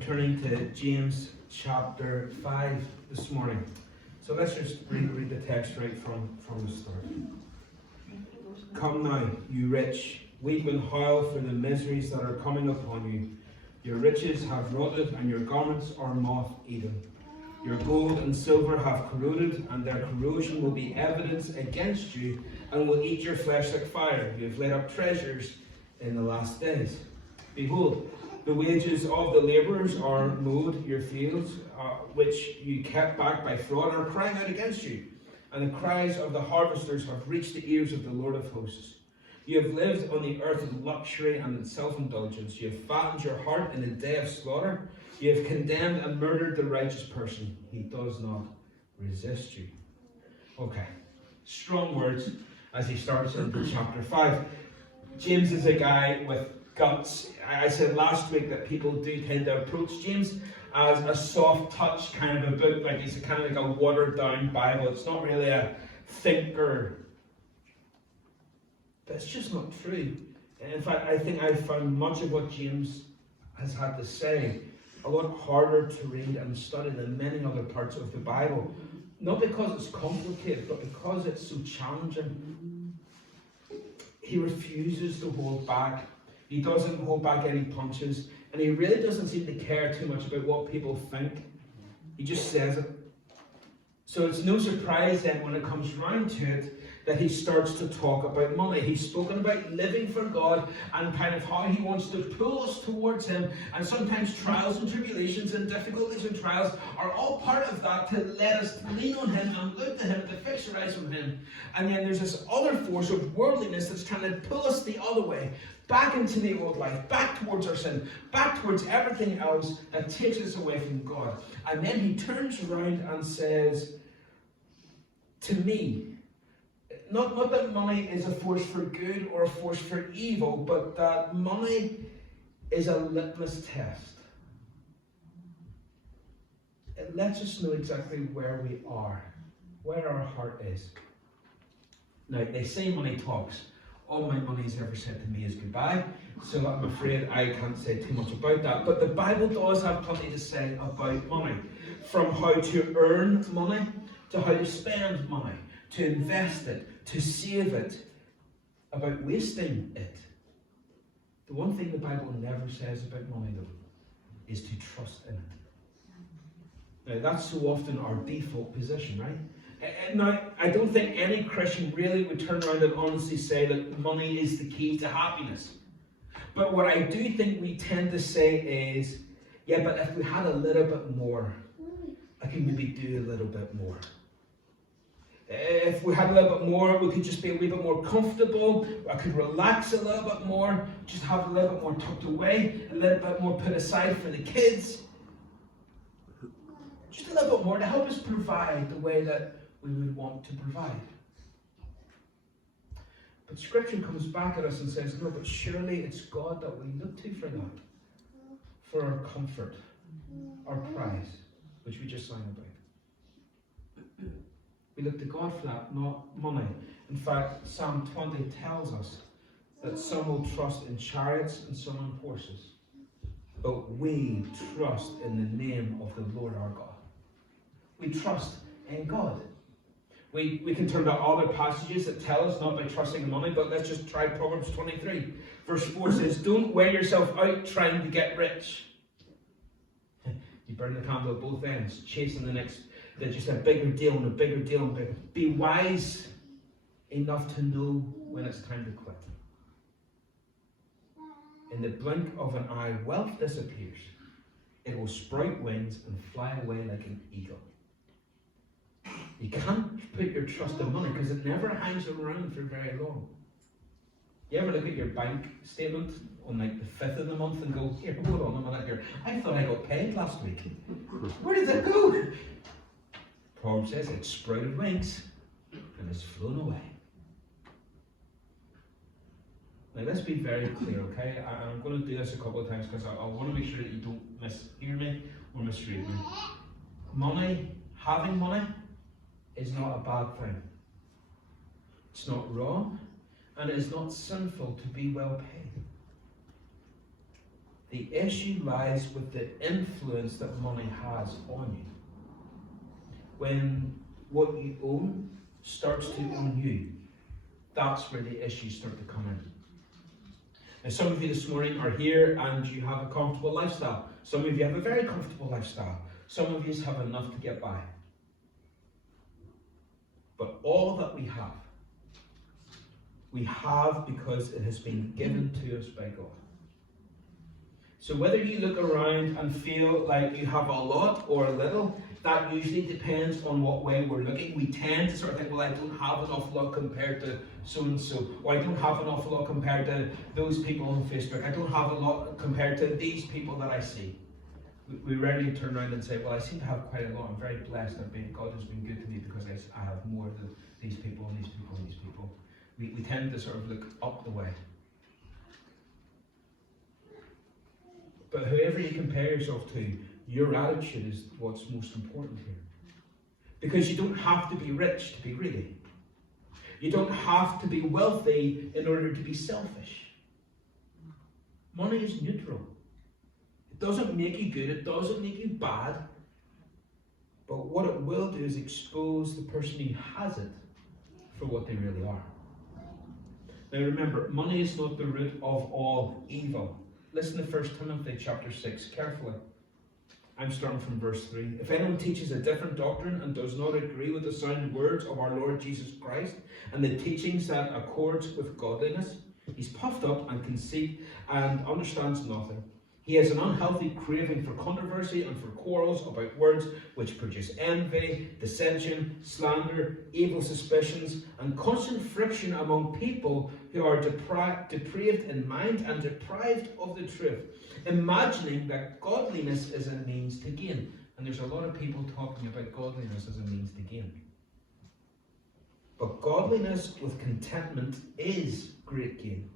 turning to James chapter 5 this morning. So let's just read the text right from the start. Come now, you rich, weep and howl for the miseries that are coming upon you. Your riches have rotted, and your garments are moth-eaten. Your gold and silver have corroded, and their corrosion will be evidence against you, and will eat your flesh like fire. You have laid up treasures in the last days. Behold, the wages of the labourers are mowed your fields, which you kept back by fraud, are crying out against you. And the cries of the harvesters have reached the ears of the Lord of hosts. You have lived on the earth in luxury and in self-indulgence. You have fattened your heart in the day of slaughter. You have condemned and murdered the righteous person. He does not resist you. Okay, strong words as he starts into chapter 5. James is a guy with guts. I said last week that people do tend to approach James as a soft touch kind of a book, like he's kind of like a watered down Bible. It's not really a thinker. But it's just not true. In fact, I think I found much of what James has had to say a lot harder to read and study than many other parts of the Bible. Not because it's complicated, but because it's so challenging. He refuses to hold back. He doesn't hold back any punches. And he really doesn't seem to care too much about what people think. He just says it. So it's no surprise then when it comes round to it that he starts to talk about money. He's spoken about living for God and kind of how he wants to pull us towards him. And sometimes trials and tribulations and difficulties and trials are all part of that to let us lean on him and look to him, to fix our eyes on him. And then there's this other force of worldliness that's trying to pull us the other way, back into the old life, back towards our sin, back towards everything else that takes us away from God. And then he turns around and says, to me, not that money is a force for good or a force for evil, but that money is a litmus test. It lets us know exactly where we are, where our heart is. Now, they say money talks. All my money's ever said to me is goodbye, so I'm afraid I can't say too much about that. But the Bible does have plenty to say about money, from how to earn money, to how to spend money, to invest it, to save it, about wasting it. The one thing the Bible never says about money, though, is to trust in it. Now, that's so often our default position, right? Now, I don't think any Christian really would turn around and honestly say that money is the key to happiness. But what I do think we tend to say is, yeah, but if we had a little bit more, I could maybe do a little bit more. If we had a little bit more, we could just be a wee bit more comfortable. I could relax a little bit more, just have a little bit more tucked away, a little bit more put aside for the kids. Just a little bit more to help us provide the way that we would want to provide. But Scripture comes back at us and says, no, but surely it's God that we look to for that. For our comfort, our prize, which we just sang about. We look to God for that, not money. In fact, Psalm 20 tells us that some will trust in chariots and some in horses. But we trust in the name of the Lord our God. We trust in God. We can turn to other passages that tell us not by trusting in money, but let's just try Proverbs 23. Verse 4 says, don't wear yourself out trying to get rich. You burn the candle at both ends, chasing the next. They're just a bigger deal and a bigger deal and bigger. Be wise enough to know when it's time to quit. In the blink of an eye, wealth disappears. It will sprout wings and fly away like an eagle. You can't put your trust in money because it never hangs around for very long. You ever look at your bank statement on like the 5th of the month and go, here, hold on a minute here. I thought I got paid last week. Where did it go? Proverbs says it sprouted wings and it's flown away. Now let's be very clear, okay? I'm going to do this a couple of times because I want to make sure that you don't mishear me or misread me. Money, having money, is not a bad thing. It's not wrong, and it is not sinful to be well paid. The issue lies with the influence that money has on you. When what you own starts to own you, that's where the issues start to come in. Now, some of you this morning are here and you have a comfortable lifestyle. Some of you have a very comfortable lifestyle. Some of you have enough to get by. But all that we have because it has been given to us by God. So whether you look around and feel like you have a lot or a little, that usually depends on what way we're looking. We tend to sort of think, well, I don't have an awful lot compared to so-and-so, or I don't have an awful lot compared to those people on Facebook. I don't have a lot compared to these people that I see. We rarely turn around and say, well, I seem to have quite a lot. I'm very blessed. God has been good to me because I have more than these people and these people and these people. We tend to sort of look up the way. But whoever you compare yourself to, your attitude is what's most important here. Because you don't have to be rich to be greedy. You don't have to be wealthy in order to be selfish. Money is neutral. It doesn't make you good, it doesn't make you bad. But what it will do is expose the person who has it for what they really are. Now remember, money is not the root of all evil. Listen to 1 Timothy chapter 6 carefully. I'm starting from verse 3. If anyone teaches a different doctrine and does not agree with the sound words of our Lord Jesus Christ and the teachings that accords with godliness, he's puffed up and conceit and understands nothing. He has an unhealthy craving for controversy and for quarrels about words which produce envy, dissension, slander, evil suspicions, and constant friction among people who are depraved in mind and deprived of the truth, imagining that godliness is a means to gain. And there's a lot of people talking about godliness as a means to gain. But godliness with contentment is great gain.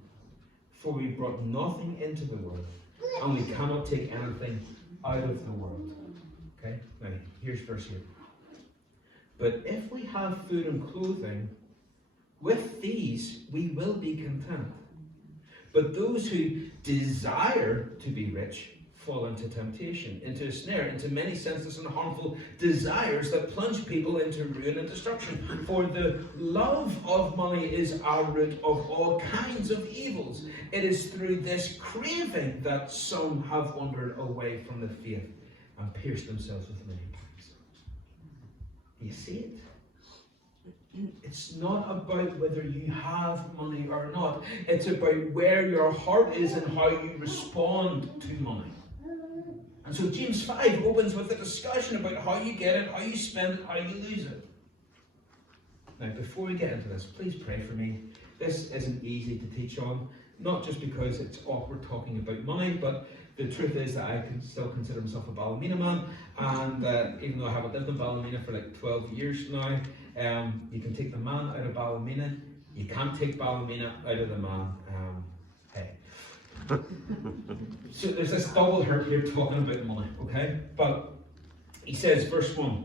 For we brought nothing into the world, and we cannot take anything out of the world. Okay? Now, here's verse here. But if we have food and clothing, with these we will be content. But those who desire to be rich fall into temptation, into a snare, into many senseless and harmful desires that plunge people into ruin and destruction. For the love of money is our root of all kinds of evils. It is through this craving that some have wandered away from the faith and pierced themselves with many pangs. Do you see it? It's not about whether you have money or not. It's about where your heart is and how you respond to money. And so James 5 opens with a discussion about how you get it, how you spend it, how you lose it. Now, before we get into this, please pray for me. This isn't easy to teach on, not just because it's awkward talking about money, but the truth is that I can still consider myself a Ballymena man, and even though I haven't lived in Ballymena for like 12 years now, you can take the man out of Ballymena, you can't take Ballymena out of the man. Hey. So there's this double hurt here talking about money, okay? But he says, verse 1,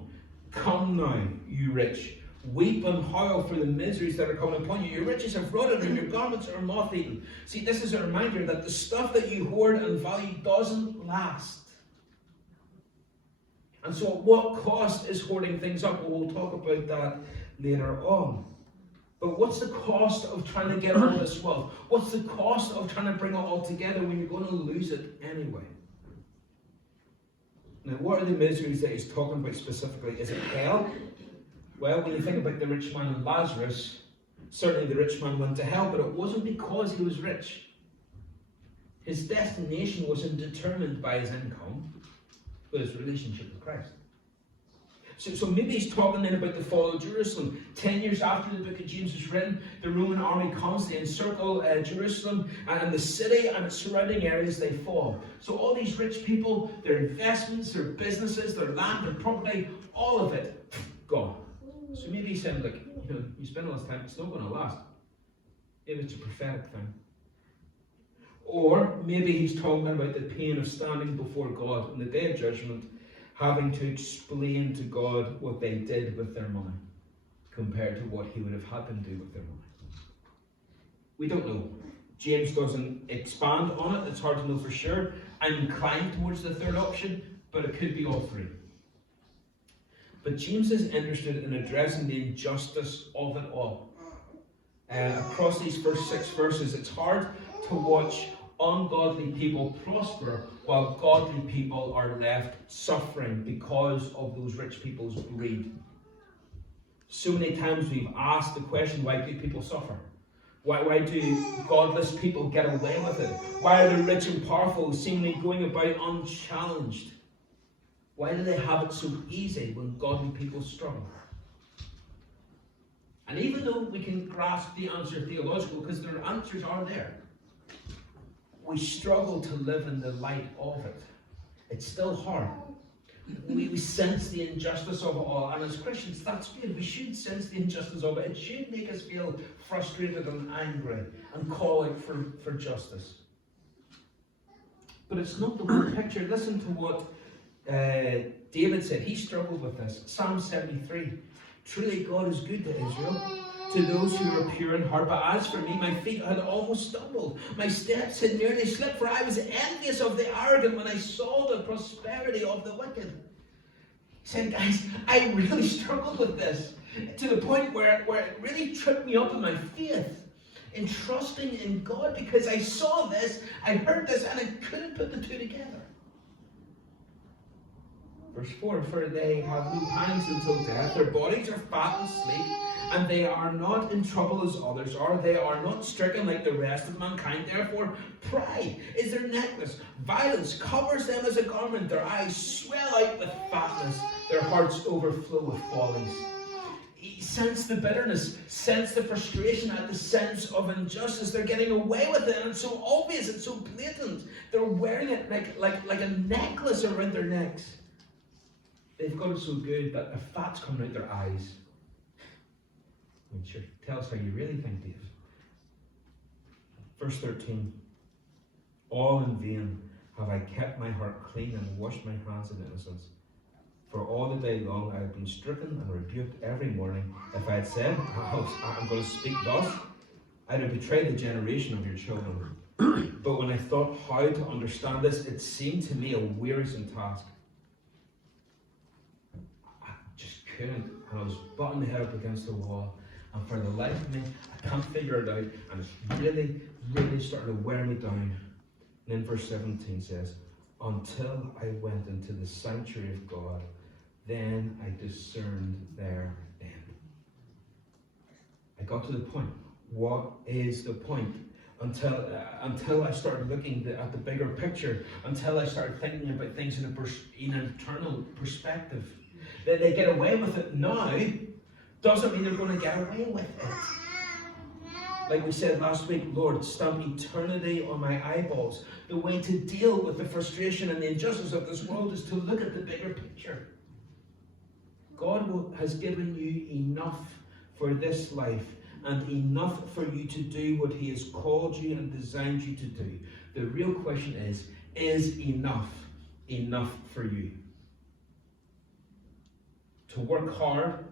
come now, you rich, weep and howl for the miseries that are coming upon you. Your riches have rotted and your garments are moth-eaten. See, this is a reminder that the stuff that you hoard and value doesn't last. And so at what cost is hoarding things up? Well, we'll talk about that later on. But what's the cost of trying to get all this wealth? What's the cost of trying to bring it all together when you're going to lose it anyway? Now, what are the miseries that he's talking about specifically? Is it hell? Well, when you think about the rich man and Lazarus, certainly the rich man went to hell, but it wasn't because he was rich. His destination wasn't determined by his income, but his relationship with Christ. So maybe he's talking then about the fall of Jerusalem. 10 years after the book of James was written, the Roman army comes to encircle Jerusalem, and the city and its surrounding areas, they fall. So all these rich people, their investments, their businesses, their land, their property, all of it, gone. So maybe he's saying, like, you spend all this time, it's not going to last. Maybe it's a prophetic thing. Or maybe he's talking about the pain of standing before God on the day of judgment, having to explain to God what they did with their money compared to what he would have had them do with their money. We don't know. James doesn't expand on it. It's hard to know for sure. I'm inclined towards the third option, but it could be all three. But James is interested in addressing the injustice of it all. Across these first 6 verses, it's hard to watch ungodly people prosper while godly people are left suffering because of those rich people's greed. So many times we've asked the question, why do people suffer? Why do godless people get away with it? Why are the rich and powerful seemingly going about unchallenged? Why do they have it so easy when godly people struggle? And even though we can grasp the answer theological, because their answers are there, we struggle to live in the light of it. It's still hard. We sense the injustice of it all, and as Christians, that's good. We should sense the injustice of it. It should make us feel frustrated and angry and call out for justice. But it's not the whole picture. Listen to what David said. He struggled with this. Psalm 73. Truly God is good to Israel, to those who are pure in heart. But as for me, my feet had almost stumbled. My steps had nearly slipped, for I was envious of the arrogant when I saw the prosperity of the wicked. He said, guys, I really struggled with this, to the point where it really tripped me up in my faith, in trusting in God, because I saw this, I heard this, and I couldn't put the two together. Verse 4, for they have no pangs until death, their bodies are fat and sleek, and they are not in trouble as others are. They are not stricken like the rest of mankind. Therefore, pride is their necklace. Violence covers them as a garment. Their eyes swell out with fatness. Their hearts overflow with follies. Sense the bitterness, sense the frustration at the sense of injustice. They're getting away with it, and it's so obvious, it's so blatant. They're wearing it like a necklace around their necks. They've got it so good that the fat's coming out their eyes. I mean, sure, tell us how you really think, Dave. Verse 13. All in vain have I kept my heart clean and washed my hands in innocence. For all the day long I have been stricken and rebuked every morning. If I had said, I'm going to speak thus, I'd have betrayed the generation of your children. But when I thought how to understand this, it seemed to me a wearisome task. I just couldn't. And I was butting my head up against the wall. And for the life of me, I can't figure it out. And it's really, really starting to wear me down. And then verse 17 says, until I went into the sanctuary of God, then I discerned their end. I got to the point. What is the point? Until I started looking at the bigger picture, until I started thinking about things in an eternal perspective. That they get away with it now doesn't mean they're going to get away with it. Like we said last week, Lord, stamp eternity on my eyeballs. The way to deal with the frustration and the injustice of this world is to look at the bigger picture. God has given you enough for this life and enough for you to do what He has called you and designed you to do. The real question is enough for you? To work hard,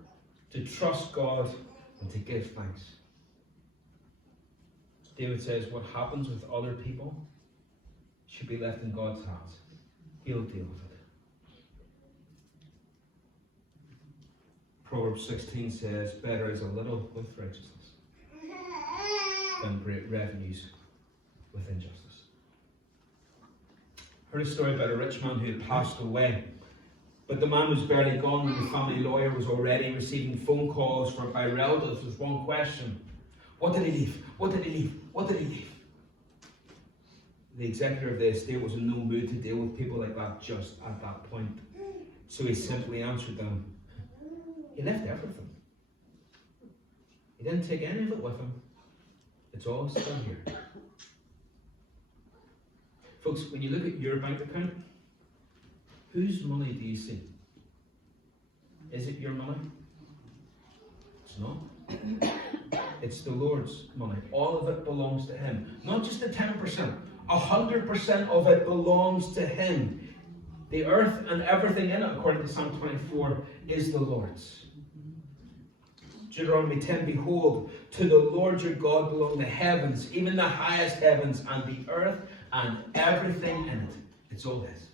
to trust God, and to give thanks. David says what happens with other people should be left in God's hands. He'll deal with it. Proverbs 16 says, better is a little with righteousness than great revenues with injustice. Heard a story about a rich man who had passed away. But the man was barely gone when the family lawyer was already receiving phone calls by relatives with one question. What did he leave? What did he leave? What did he leave? The executor of the estate was in no mood to deal with people like that just at that point. So he simply answered them, he left everything. He didn't take any of it with him. It's all still here. Folks, when you look at your bank account, whose money do you see? Is it your money? It's not. It's the Lord's money. All of it belongs to Him. Not just the 10%. 100% of it belongs to Him. The earth and everything in it, according to Psalm 24, is the Lord's. Deuteronomy 10, behold, to the Lord your God belong the heavens, even the highest heavens, and the earth, and everything in it. It's all his.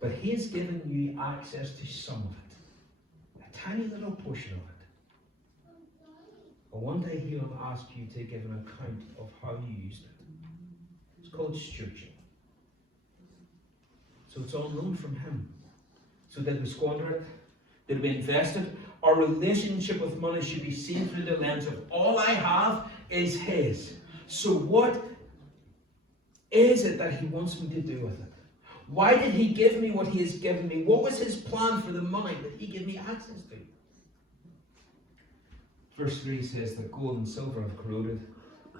But he has given you access to some of it. A tiny little portion of it. But one day he will ask you to give an account of how you used it. It's called stewardship. So it's all known from him. So did we squander it? Did we invest it? Our relationship with money should be seen through the lens of all I have is his. So what is it that he wants me to do with it? Why did he give me what he has given me? What was his plan for the money that he gave me access to? Verse 3 says that gold and silver have corroded.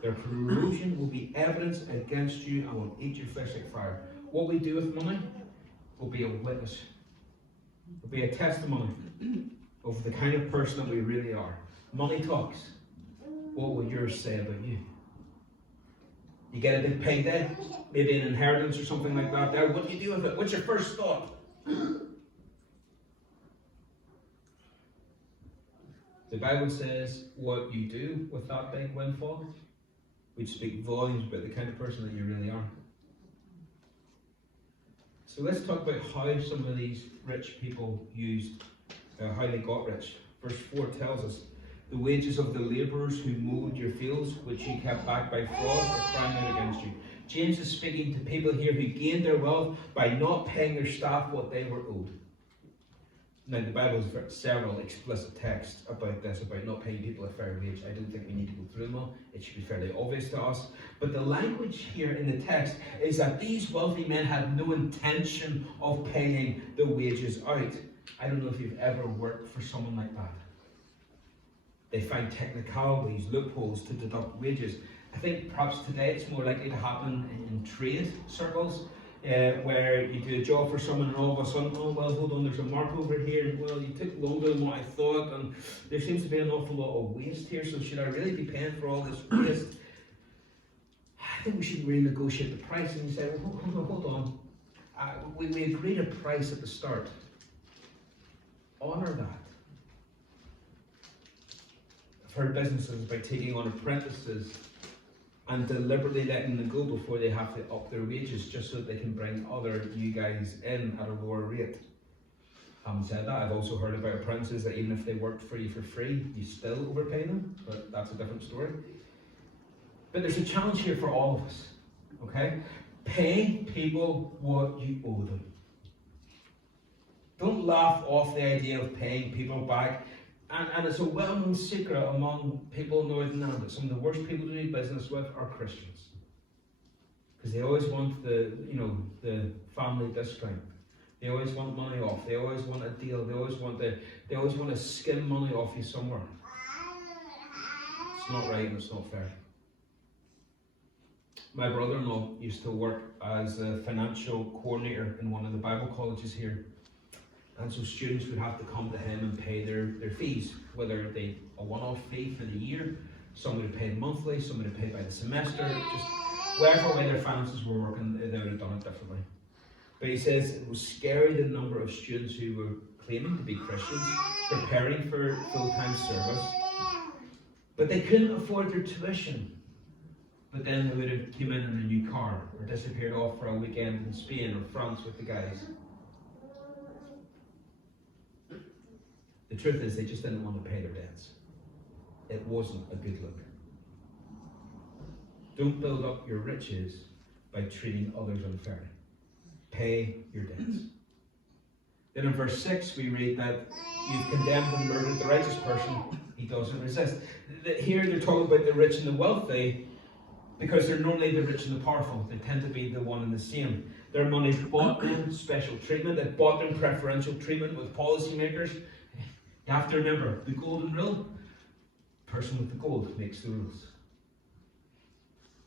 Their corrosion will be evidence against you and will eat your flesh like fire. What we do with money will be a witness. It will be a testimony of the kind of person that we really are. Money talks. What will yours say about you? You get a big payday, maybe an inheritance or something like that. There, what do you do with it? What's your first thought? The Bible says what you do with that big windfall would speak volumes about the kind of person that you really are. So let's talk about how some of these rich people used, how they got rich. Verse 4 tells us, the wages of the labourers who mowed your fields, which you kept back by fraud, are crying out against you. James is speaking to people here who gained their wealth by not paying their staff what they were owed. Now, the Bible has several explicit texts about this, about not paying people a fair wage. I don't think we need to go through them all. It should be fairly obvious to us. But the language here in the text is that these wealthy men had no intention of paying the wages out. I don't know if you've ever worked for someone like that. They find technicalities, loopholes to deduct wages. I think perhaps today it's more likely to happen in trade circles, where you do a job for someone and all of a sudden, oh well, hold on, there's a mark over here, and well, you took longer than what I thought, and there seems to be an awful lot of waste here, so should I really be paying for all this waste? I think we should renegotiate the price. And you say, well, hold on, we agreed a price at the start. Honour that. I've heard businesses about taking on apprentices and deliberately letting them go before they have to up their wages, just so that they can bring other new guys in at a lower rate. Having said that, I've also heard about apprentices that even if they worked for you for free, you still overpay them, but that's a different story. But there's a challenge here for all of us, okay? Pay people what you owe them. Don't laugh off the idea of paying people back. And it's a well-known secret among people in Northern Ireland that some of the worst people to do business with are Christians. Because they always want the family discount. They always want money off. They always want a deal. They always want to skim money off you somewhere. It's not right and it's not fair. My brother-in-law used to work as a financial coordinator in one of the Bible colleges here. And so students would have to come to him and pay their fees, whether they a one-off fee for the year, some would have paid monthly, some would have paid by the semester, just whatever way their finances were working, they would have done it differently. But he says it was scary the number of students who were claiming to be Christians, preparing for full-time service, but they couldn't afford their tuition. But then they would have come in a new car, or disappeared off for a weekend in Spain or France with the guys. The truth is, they just didn't want to pay their debts. It wasn't a good look. Don't build up your riches by treating others unfairly. Pay your debts. Then in verse 6 we read that you've condemned and murdered the righteous person. He doesn't resist. Here they're talking about the rich and the wealthy because they're normally the rich and the powerful. They tend to be the one and the same. Their money bought them special treatment. It bought them preferential treatment with policymakers. You have to remember, the golden rule, the person with the gold makes the rules.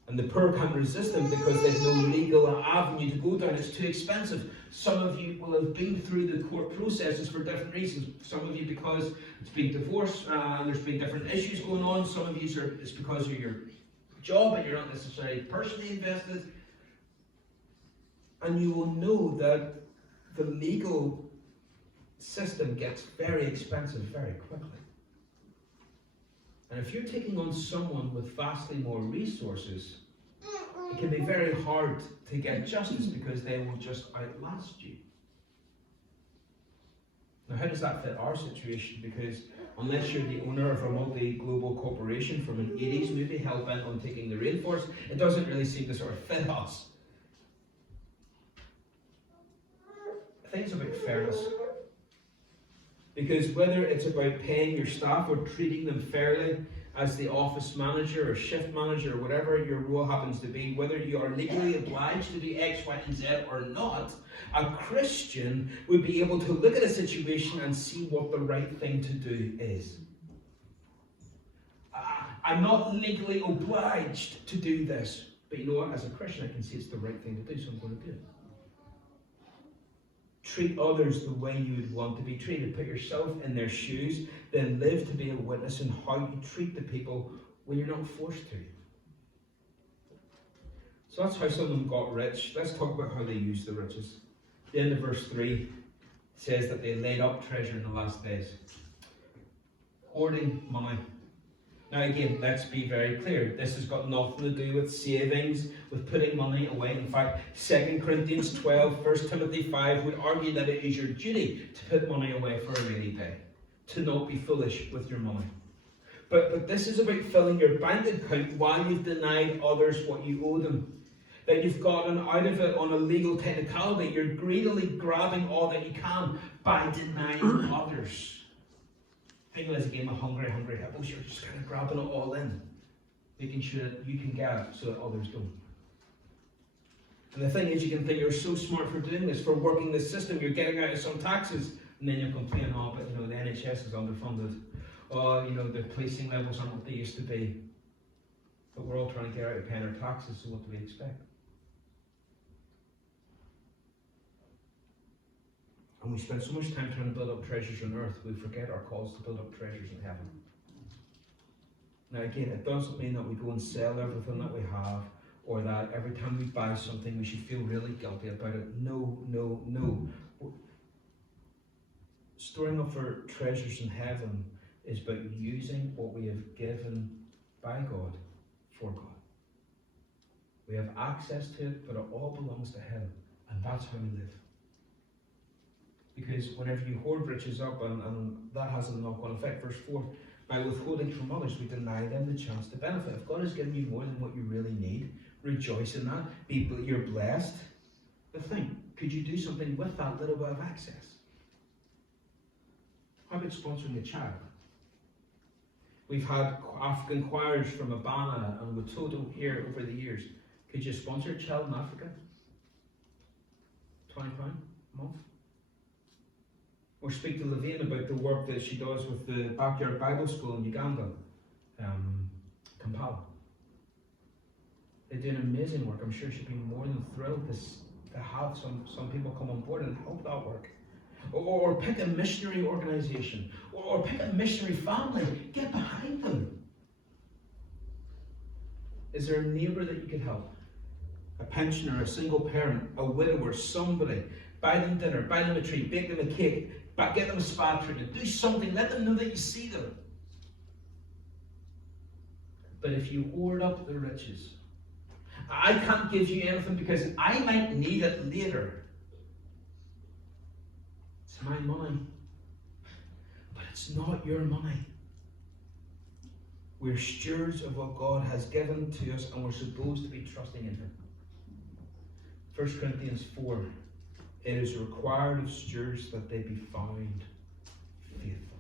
And the poor can't resist them because there's no legal avenue to go down. It's too expensive. Some of you will have been through the court processes for different reasons. Some of you because it's been divorced and there's been different issues going on. Some of you it's because of your job and you're not necessarily personally invested. And you will know that the legal system gets very expensive very quickly. And if you're taking on someone with vastly more resources, it can be very hard to get justice because they will just outlast you. Now, how does that fit our situation? Because unless you're the owner of a multi-global corporation from an 80s movie hell-bent on taking the rainforest, it doesn't really seem to sort of fit us. I think it's about fairness. Because whether it's about paying your staff or treating them fairly as the office manager or shift manager or whatever your role happens to be, whether you are legally obliged to do X, Y, and Z or not, a Christian would be able to look at a situation and see what the right thing to do is. I'm not legally obliged to do this, but you know what? As a Christian, I can see it's the right thing to do, so I'm going to do it. Treat others the way you would want to be treated. Put yourself in their shoes, then live to be a witness in how you treat the people when you're not forced to. So that's how some of them got rich. Let's talk about how they used the riches. The end of verse 3 says that they laid up treasure in the last days. Hoarding money. Now again, let's be very clear. This has got nothing to do with savings, with putting money away. In fact, 2 Corinthians 12, 1 Timothy 5 would argue that it is your duty to put money away for a rainy day, to not be foolish with your money. But this is about filling your bank account while you've denied others what you owe them. That you've gotten out of it on a legal technicality. You're greedily grabbing all that you can by denying others. Think of it as a game of hungry hippos. You're just kind of grabbing it all in, making sure that you can get it so that others don't. And the thing is, you can think you're so smart for doing this, for working this system. You're getting out of some taxes, and then you're complaining, oh, but the NHS is underfunded. Oh, the policing levels aren't what they used to be. But we're all trying to get out of paying our taxes, so what do we expect? And we spend so much time trying to build up treasures on earth, we forget our calls to build up treasures in heaven. Now again, it doesn't mean that we go and sell everything that we have, or that every time we buy something we should feel really guilty about it. No. Storing up for treasures in heaven is about using what we have given by God for God. We have access to it, but it all belongs to Him, and that's how we live. Because whenever you hoard riches up, and that has a knock-on effect. Verse 4, by withholding from others, we deny them the chance to benefit. If God has given you more than what you really need, rejoice in that. You're blessed. But think, could you do something with that little bit of access? How about sponsoring a child? We've had African choirs from Abana and Watoto here over the years. Could you sponsor a child in Africa? £20 a month? Or speak to Levine about the work that she does with the Backyard Bible School in Uganda, Kampala. They do an amazing work. I'm sure she'd be more than thrilled to have some people come on board and help that work. Or pick a missionary organization, or pick a missionary family. Get behind them. Is there a neighbor that you could help? A pensioner, a single parent, a widower, somebody. Buy them dinner, buy them a treat, bake them a cake, get them a spa treatment, do something, let them know that you see them. But if you hoard up the riches, I can't give you anything because I might need it later. It's my money, but it's not your money. We're stewards of what God has given to us, and we're supposed to be trusting in Him. 1 Corinthians 4. It is required of stewards that they be found faithful.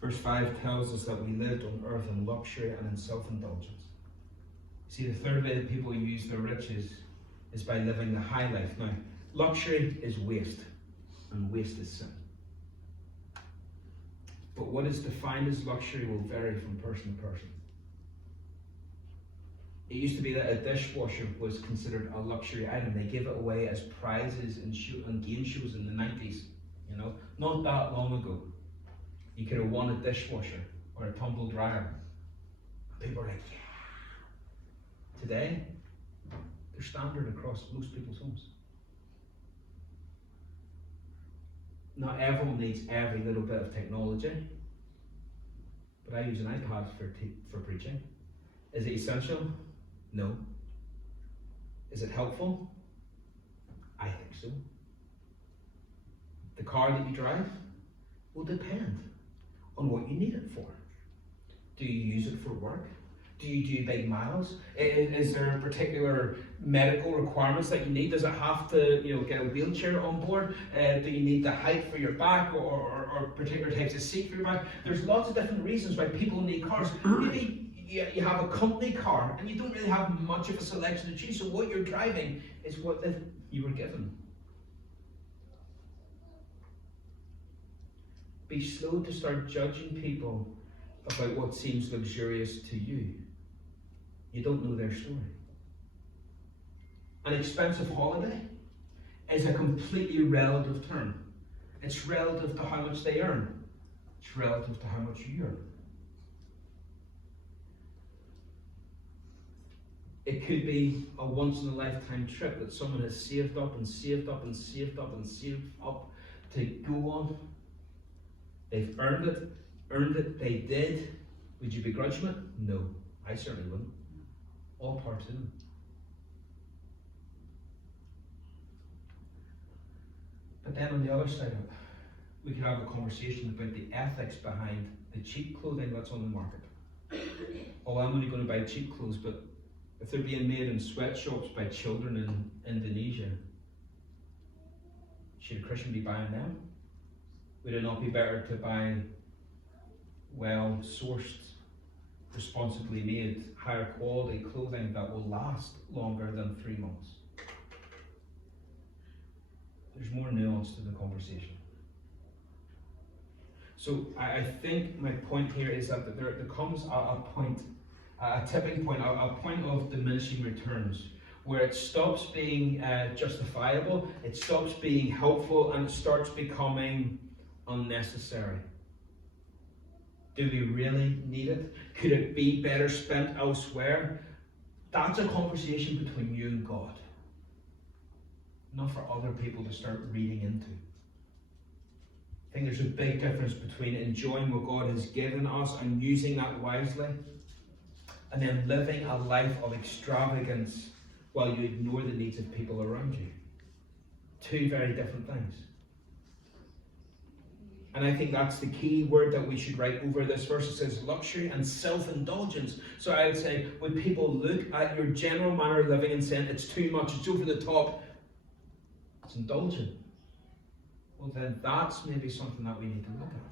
Verse 5 tells us that we lived on earth in luxury and in self-indulgence. See, the third way that people use their riches is by living the high life. Now, luxury is waste, and waste is sin. But what is defined as luxury will vary from person to person. It used to be that a dishwasher was considered a luxury item. They gave it away as prizes in game shows in the 90s. Not that long ago. You could have won a dishwasher or a tumble dryer. People are like, yeah. Today, they're standard across most people's homes. Not everyone needs every little bit of technology. but I use an iPad for preaching. Is it essential? No. Is it helpful? I think so. The car that you drive will depend on what you need it for. Do you use it for work? Do you do big miles? Is there particular medical requirements that you need? Does it have to, get a wheelchair on board? Do you need the height for your back or particular types of seat for your back? There's lots of different reasons why people need cars. Maybe you have a company car and you don't really have much of a selection to choose. So what you're driving is what you were given. Be slow to start judging people about what seems luxurious to you. You don't know their story. An expensive holiday is a completely relative term. It's relative to how much they earn. It's relative to how much you earn. It could be a once-in-a-lifetime trip that someone has saved up and saved up and saved up and saved up to go on. They've earned it, they did. Would you begrudge them it? No, I certainly wouldn't. All part to them. But then on the other side of it, we could have a conversation about the ethics behind the cheap clothing that's on the market. Oh, I'm only going to buy cheap clothes, but if they're being made in sweatshops by children in Indonesia, should a Christian be buying them? Would it not be better to buy well-sourced, responsibly made, higher quality clothing that will last longer than 3 months? There's more nuance to the conversation. So I think my point here is that there comes a tipping point, a point of diminishing returns, where it stops being justifiable, it stops being helpful, and it starts becoming unnecessary. Do we really need it? Could it be better spent elsewhere? That's a conversation between you and God, not for other people to start reading into. I think there's a big difference between enjoying what God has given us and using that wisely, and then living a life of extravagance while you ignore the needs of people around you. Two very different things. And I think that's the key word that we should write over this verse. It says luxury and self-indulgence. So I would say, when people look at your general manner of living and saying it's too much, it's over the top, it's indulgent, well then that's maybe something that we need to look at.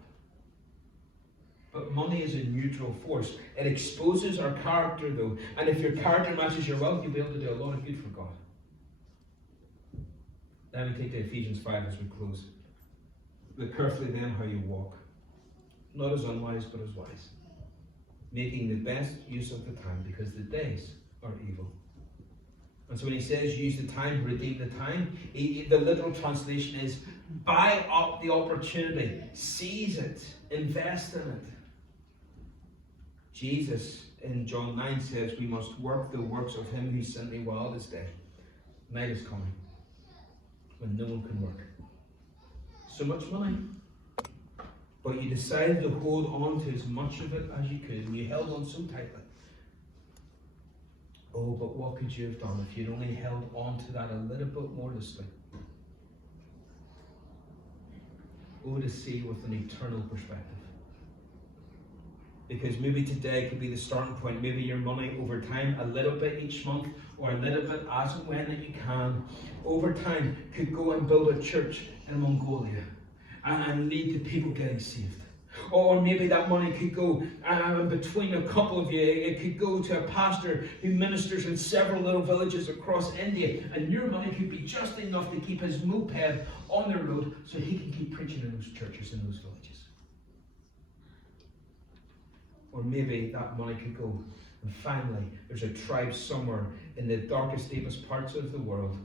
But money is a neutral force. It exposes our character though. And if your character matches your wealth, you'll be able to do a lot of good for God. Let me take to Ephesians 5 as we close. Look carefully then how you walk, not as unwise but as wise, making the best use of the time, because the days are evil. And so when he says use the time, redeem the time, the literal translation is buy up the opportunity, seize it, invest in it. Jesus in John 9 says we must work the works of him who sent me while it is day. Night is coming when no one can work. So much money, but you decided to hold on to as much of it as you could, and you held on so tightly. Oh, but what could you have done if you'd only held on to that a little bit more loosely? Oh, to see with an eternal perspective. Because maybe today could be the starting point. Maybe your money over time, a little bit each month, or a little bit as and when that you can, over time could go and build a church in Mongolia and lead to people getting saved. Or maybe that money could go, and between a couple of you, it could go to a pastor who ministers in several little villages across India, and your money could be just enough to keep his moped on the road so he can keep preaching in those churches in those villages. Or maybe that money could go, and finally there's a tribe somewhere in the darkest, deepest parts of the world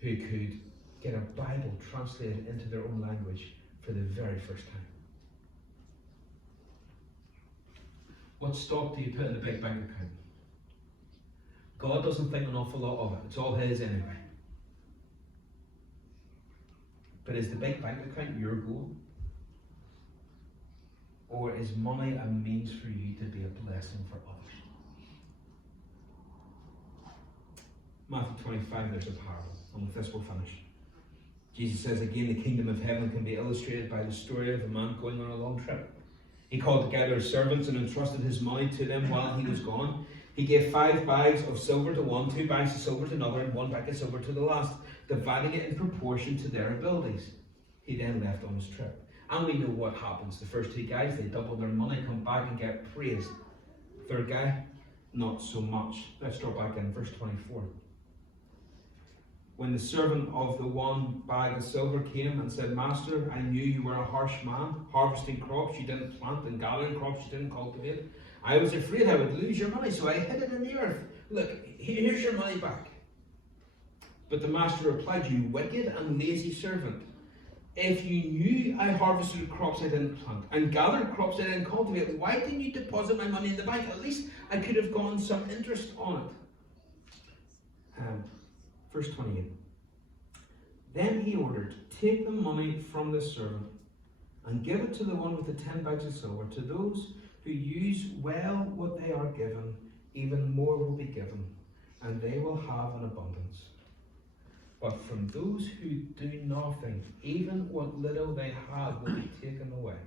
who could get a Bible translated into their own language for the very first time. What stock do you put in the big bank account? God doesn't think an awful lot of it. It's all his anyway. But is the big bank account your goal? Or is money a means for you to be a blessing for others? Matthew 25, there's a parable, and with this we'll finish. Jesus says again, the kingdom of heaven can be illustrated by the story of a man going on a long trip. He called together his servants and entrusted his money to them while he was gone. He gave 5 bags of silver to one, 2 bags of silver to another, and 1 bag of silver to the last, dividing it in proportion to their abilities. He then left on his trip. And we know what happens. The first 2 guys, they double their money, come back and get praised. Third guy, not so much. Let's drop back in verse 24. When the servant of the 1 bag of silver came and said, Master, I knew you were a harsh man, harvesting crops you didn't plant and gathering crops you didn't cultivate. I was afraid I would lose your money, so I hid it in the earth. Look, here's your money back. But the master replied, You wicked and lazy servant. If you knew I harvested crops I didn't plant and gathered crops I didn't cultivate, why didn't you deposit my money in the bank? At least I could have gotten some interest on it. Verse 28. Then he ordered, Take the money from the servant and give it to the one with the 10 bags of silver. To those who use well what they are given, even more will be given, and they will have an abundance. But from those who do nothing, even what little they have will be taken away.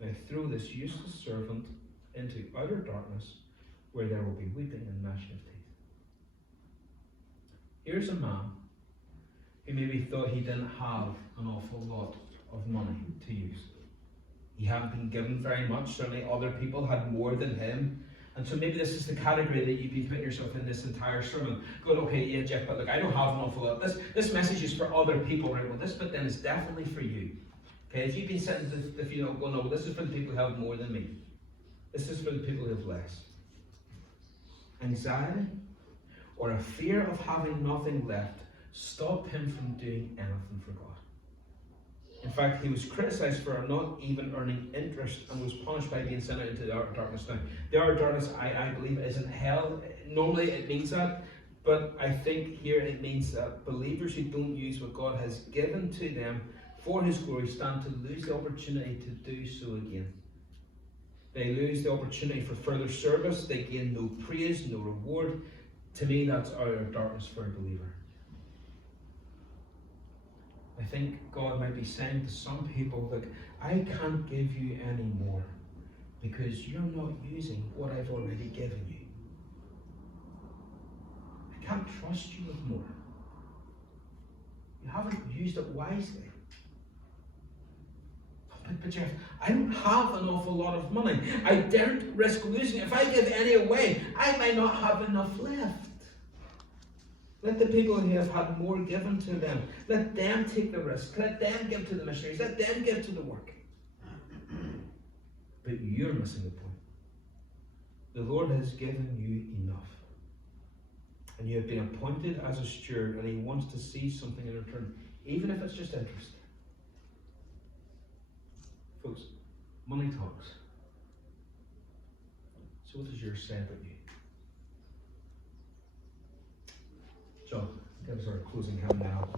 Now throw this useless servant into outer darkness, where there will be weeping and gnashing of teeth. Here's a man who maybe thought he didn't have an awful lot of money to use. He hadn't been given very much. Certainly other people had more than him. And so maybe this is the category that you've been putting yourself in this entire sermon. Going, okay, yeah, Jeff, but look, I don't have an awful lot. This message is for other people, right? Well, this bit then is definitely for you. Okay, if you've been sitting to the funeral going, no, this is for the people who have more than me. This is for the people who have less. Anxiety or a fear of having nothing left stopped him from doing anything for God. In fact, he was criticized for not even earning interest and was punished by being sent out into the outer darkness. Now, the outer darkness, I believe, isn't hell. Normally it means that, but I think here it means that believers who don't use what God has given to them for His glory stand to lose the opportunity to do so again. They lose the opportunity for further service. They gain no praise, no reward. To me, that's outer darkness for a believer. I think God might be saying to some people, look, I can't give you any more because you're not using what I've already given you. I can't trust you with more. You haven't used it wisely. But Jeff, I don't have an awful lot of money. I daren't risk losing it. If I give any away, I might not have enough left. Let the people who have had more given to them, let them take the risk. Let them give to the missionaries. Let them give to the work. But you're missing the point. The Lord has given you enough. And you have been appointed as a steward, and He wants to see something in return, even if it's just interest. Folks, money talks. So what does yours say about you? John, give us our closing hymn now.